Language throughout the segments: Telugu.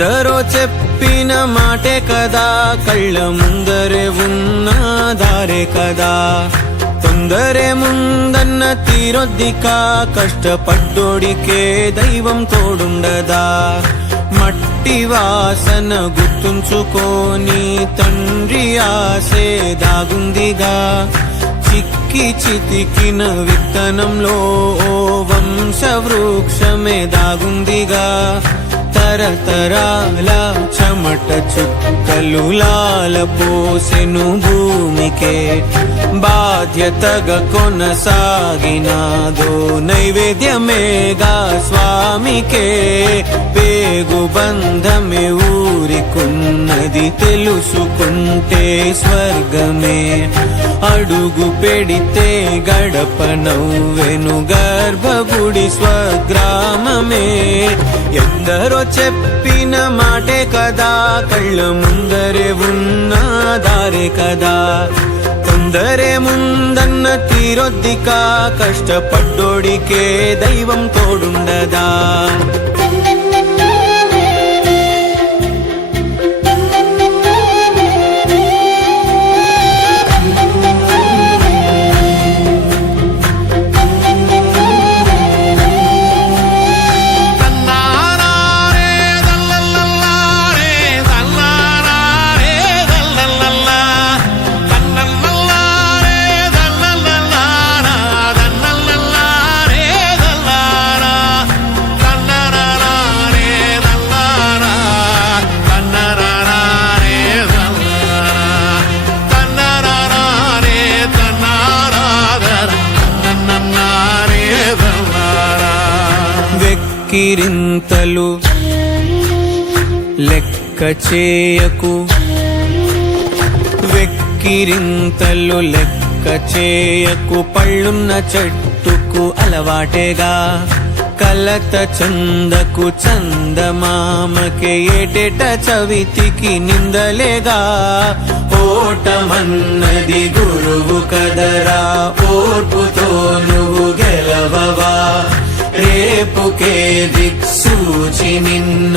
ఎందరో చెప్పిన మాటే కదా, కళ్ళ ముందరే ఉన్న దారే కదా. తొందరే ముందన్న తీరొద్దికా, కష్టపడ్డోడికే దైవం తోడుండదా. మట్టి వాసన గుర్తుంచుకోని తండ్రి ఆసే దాగుందిగా. చిక్కి చితికిన విత్తనంలో వంశవృక్షమే దాగుందిగా. తరతరాల చెమట చుక్కలు లాల పోసెను భూమికే. బాధ్యతగా కొనసాగినాదో నైవేద్యమేగా స్వామికే. పేగు బంధమే ఊరికున్నది తెలుసుకుంటే స్వర్గమే. అడుగు పెడితే గడప నవ్వెను గర్భగుడి స్వగ్రామమే. ఎందరో చెప్పిన మాటే కదా, కళ్ళ ముందరే ఉన్న దారే కదా. తొందరే ముందన్న తీరొద్దికా, కష్టపడ్డోడికే దైవం తోడుండదా. వెక్కిరింతలు లెక్క చేయకు, వెక్కిరింతలు లెక్క చేయకు. పళ్ళున్న చెట్టుకు అలవాటేగా, కలత చందకు చందమామకే. ఏటేట చవితికి నిందలేగా. ఓటమన్నది గురువు కదరా, ఓర్పుతో నువ్వు గెలవవా. రేపుకే దిక్సూచి నిన్న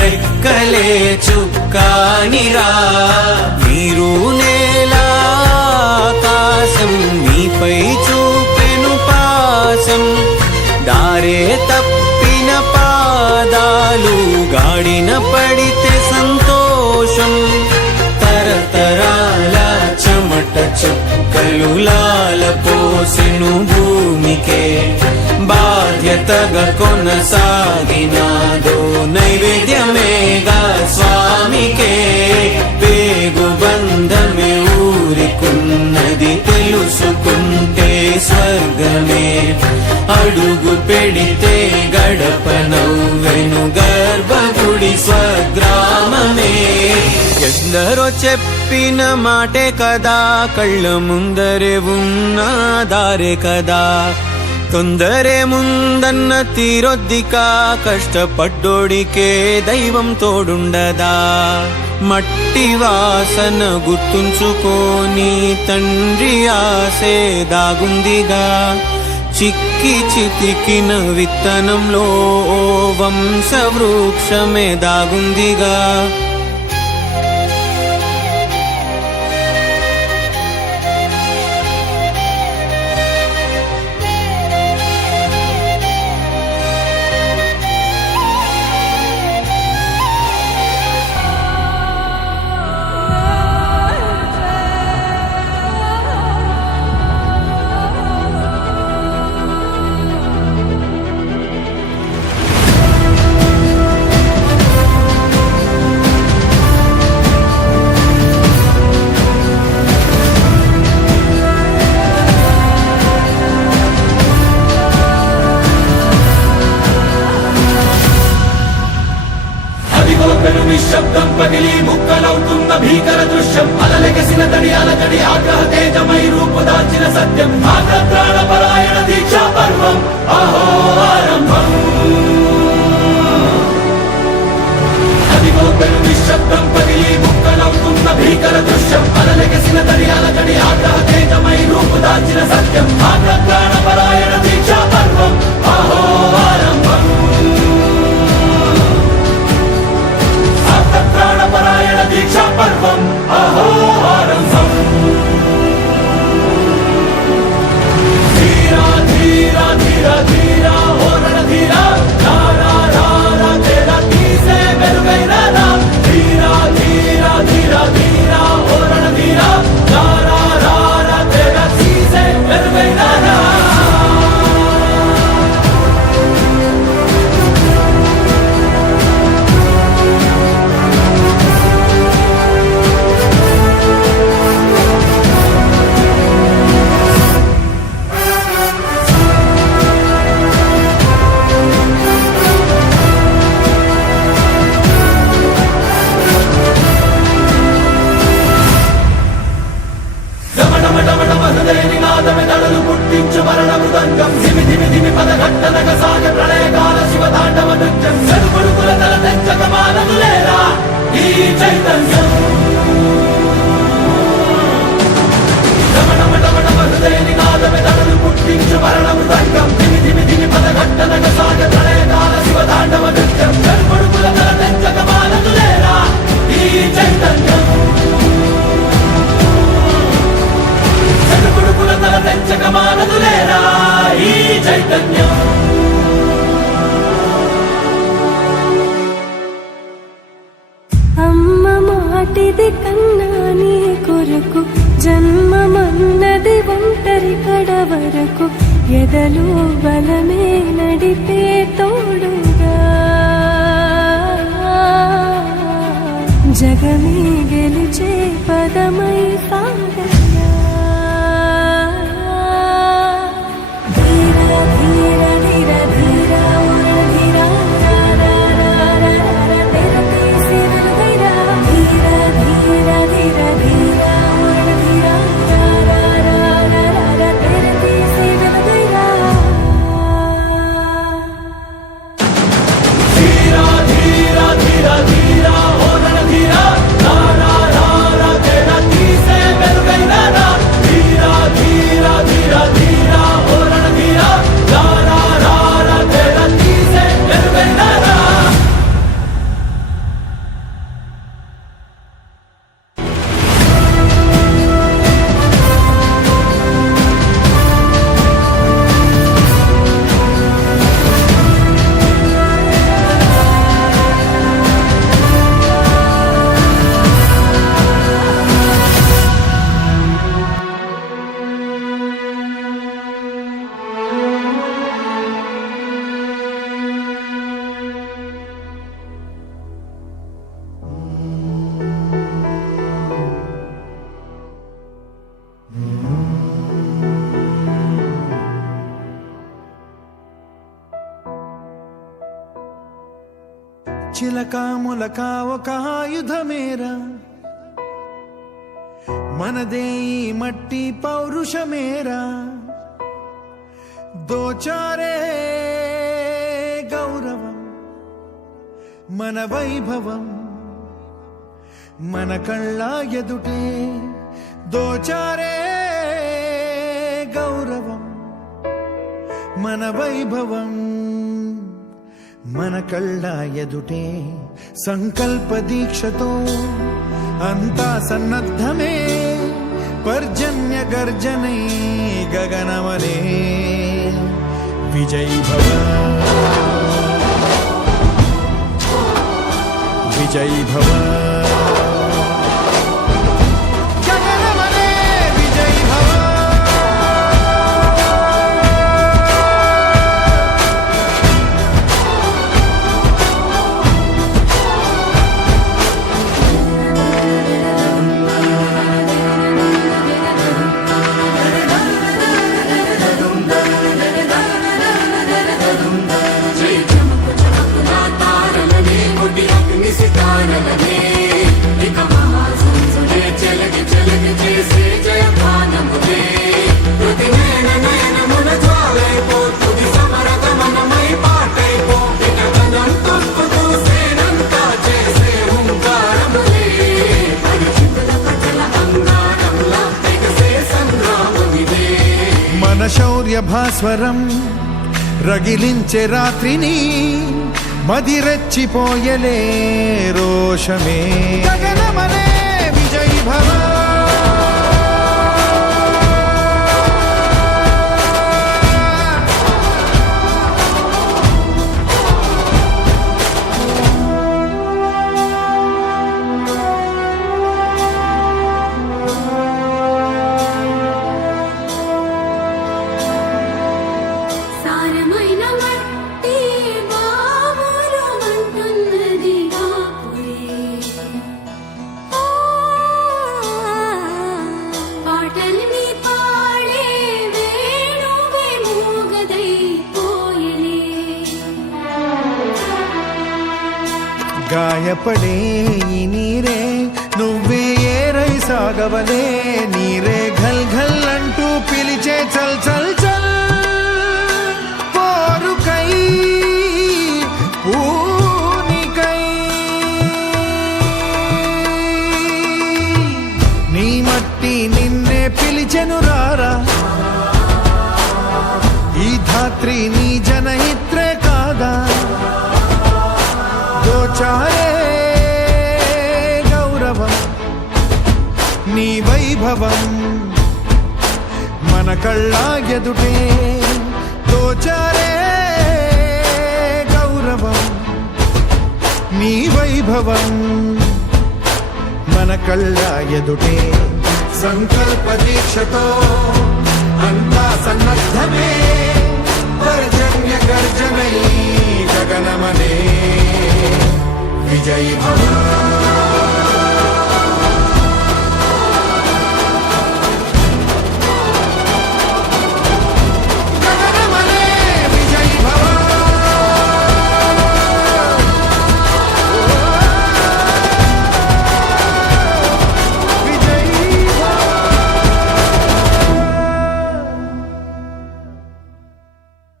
రెక్కలే చుక్కానిరా. నీరు నేల ఆకాశం నీపై చూపెను పాసం. దారే తప్పిన పాదాలు గాడిన పడితే సంతోషం. తరతరాల చెమట చుక్కలు లాల పోసెను భూమికే. బాధ్యతగా కొనసాగినాదో నైవేద్యమేగా స్వామికే. పేగు బంధమే ఊరికున్నది తెలుసుకుంటే స్వర్గమే. అడుగు పెడితే గడప నవ్వెను గర్భగుడి స్వగ్రామమే. ఎందరో చెప్పిన మాటే కదా, కళ్ళ ముందరే ఉన్న దారే కదా. తొందరే ముందన్న తీరొద్దికా, కష్టపడ్డోడికే దైవం తోడుండదా. మట్టి వాసన గుర్తుంచుకోని తండ్రి ఆసే దాగుందిగా. చిక్కి చితికిన విత్తనంలో వంశవృక్షమే దాగుందిగా. నిశ్శబ్దం పగిలి ముక్కలవుతున్న భీకర దృశ్యం. అలలెగసిన తడి అలజడి ఆగ్రహ తేజమై రూపుదాల్చిన సత్యం. ఆగ్రహ పరాయణ దీక్షా పర్వం అహో ఆరంభం. అదిగో పెను నిశ్శబ్దం పగిలి ముక్కలవుతున్న భీకర దృశ్యం. అలలెగసిన తడి అలజడి ఆగ్రహ తేజమై రూపుదాల్చిన సత్యం. ఆగ్రహ పరాయణ దీక్షా పర్వం అహో ఆరంభం. పుట్టించు మరణ మృదంగం ధిమి ధిమి ధిమి పదఘట్టనగ సాగ ప్రళయకాల శివ తాండవ నృత్యం చెరుపుడుకుల తల తెంచక మానదులేరా ఈ చైతన్యం హృదయ నినాదమే తడలు పుట్టించు మరణ మృదంగం ధిమి ధిమి ధిమి పదఘట్టనగ సాగ ప్రళయకాల శివ తాండవ నృత్యం చెరుపుడుకుల తల తెంచక మానదులేరా ఈ చైతన్యం చెరుపుడుకుల తల తెంచక మానదులేరా ఈ చైతన్యం అమ్మ మాటిది కన్నా నీ కొరకు జన్మమన్నది ఒంటరి కడ వరకు ఎదలు బలమే నడిపే తోడుగా జగమే గెలిచే పదమై సాగయ్యా ధీర ధీర ధీర ధీర ధీర చిలకా ములక ఒక ఆయుధమేరా మనదే ఈ మట్టి పౌరుషమేరా దోచారే గౌరవం మన వైభవం మన కళ్ళ ఎదుటే దోచారే గౌరవం మన వైభవం మన కళ్ళ ఎదుటే సంకల్ప దీక్షతో అంతా సన్నద్ధమే పర్జన్య గర్జనే గగనమనే విజయీ భవ విజయీ భవ మన శౌర్య భాస్వరం రగిలించే రాత్రిని మదిరెచ్చిపోయలే రోషమే గగనమనే విజయీ భవ గాయపడే ఈ నీరే నువ్వే ఏరై సాగవలే నీరే ఘల్ ఘల్ అంటూ పిలిచే చల్ చల్ చల్ పూనికై నీ మట్టి నిన్నే పిలిచెను రారా ఈ ధాత్రి నీ జనహిత్రే కాదా దోచారే గౌరవం నీ వైభవం మన కళ్ళ ఎదుటే దోచారే గౌరవం నీ వైభవం మన కళ్ళ ఎదుటే సంకల్ప దీక్షతో అంతా సన్నద్ధమే పర్జన్య గర్జనై గగనమనే విజయీ భవ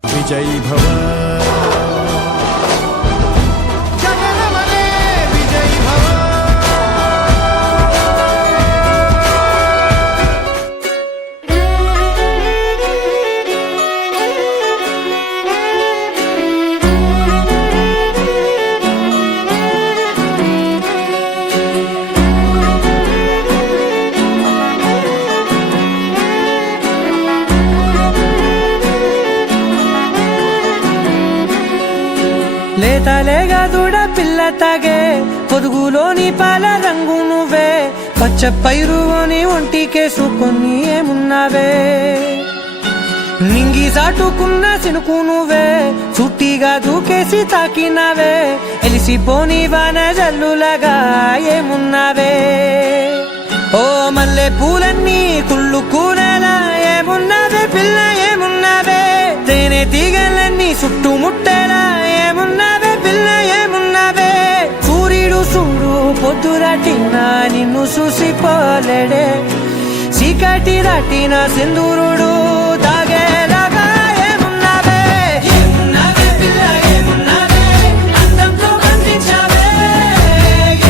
విజయీ భవ జగనమనే విజయీ భవ లేతలేగా దూడ పిల్ల తాగే పొదుగులోని పాల రంగు నువ్వే పచ్చ పైరుని ఒంటికేసుకొని ఏమున్నావే నింగి సాటుకున్న సినుకు నువ్వే చుట్టిగా దూకేసి తాకినావే ఎలిసిపోని వాన జల్లులగా ఏమున్నావే ఓ మల్లె పూలన్నీ కుళ్ళు కూరలా ఏమున్నావే పిల్ల ఏమున్నావే తేనె తీగలన్నీ చుట్టుముట్టేలా ఏమున్నావే పిల్ల ఏమున్నావే సూర్యుడు చూడు పొద్దురాటిన నిన్ను చూసిపోలేడే చీకటి దాటిన సింధూరుడు తాగేలాగా ఏమున్నావే ఏమున్నావే పిల్ల ఏమున్నావే అందంతో కనిపించావే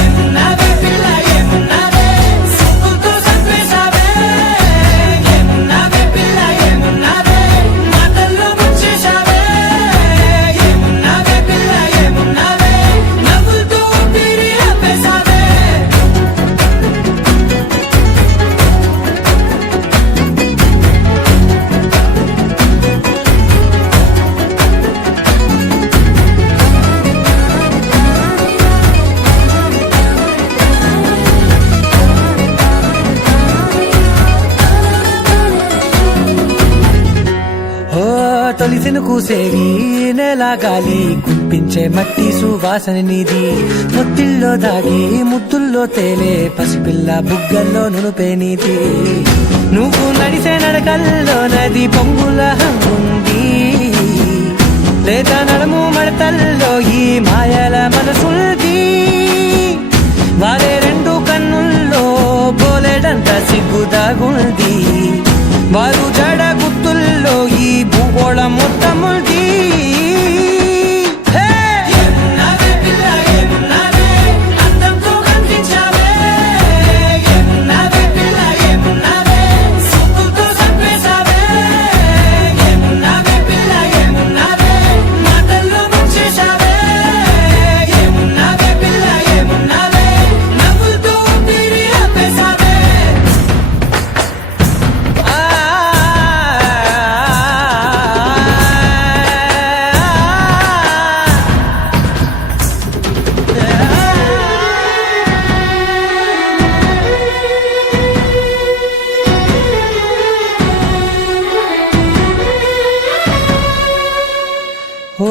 ఏమున్నావే పిల్ల ఏమున్నావే సుక్కుతో సంపేశావే ఏమున్నావే పిల్ల ఏమున్నావే మాటల్లో ముంచేశావే ఏమున్నావే పిల్ల ఏమున్నావే నవ్వులతో ఊపిరి ఆపేశావే ఓ తొలిసిన కూసేవి నెల గాలి కుప్పించే మట్టి సువాసన నీది ముత్తిల్లో దాగి ముత్తుల్లో తేలే పసిపిల్ల బుగ్గల్లో నునుపే నీది నువ్వు నడిసే నడకల్లో నది పొంగుల హంగుంది లేదా నడుము మడతల్లో ఈ మాయల మనసుంది వారే రెండు కన్నుల్లో పోలేడంత సిగ్గుదాగుంది వారు జడ గుర్తుల్లో ఈ భూగోళం మొత్తముంది ఏమున్నావే పిల్ల ఏమున్నావే అందంతో కనిపించావే ఏమున్నావే పిల్ల ఏమున్నావే సుక్కుతో సంపేశావే ఏమున్నావే పిల్ల ఏమున్నావే మాటల్లో ముంచేశావే ఏమున్నావే పిల్ల ఏమున్నావే నవ్వులతో ఊపిరి ఆపేశావే ఓ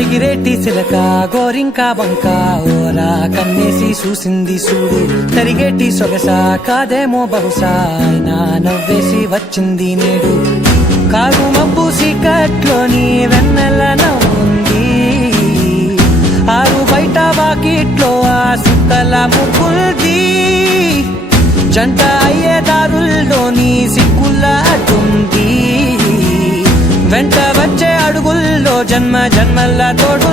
ఎగిరేటి చిలక గోరింక వంక ఓరా కన్నేసి చూసింది చూడు తరిగేటి సొగస కాదేమో బహుశా అయినా నవ్వేసి వచ్చింది నేడు కారు మబ్బు సీకట్లోని వెన్నెల నవ్వుంది ఆరు బయట వాకిట్లో ఆ సుక్కల ముగ్గుల్ది జంట అయ్యే దారుల్లోని సిగ్గుల అడ్డుంది వెంట వచ్చే అడుగుల్లో జన్మ జన్మల తోడు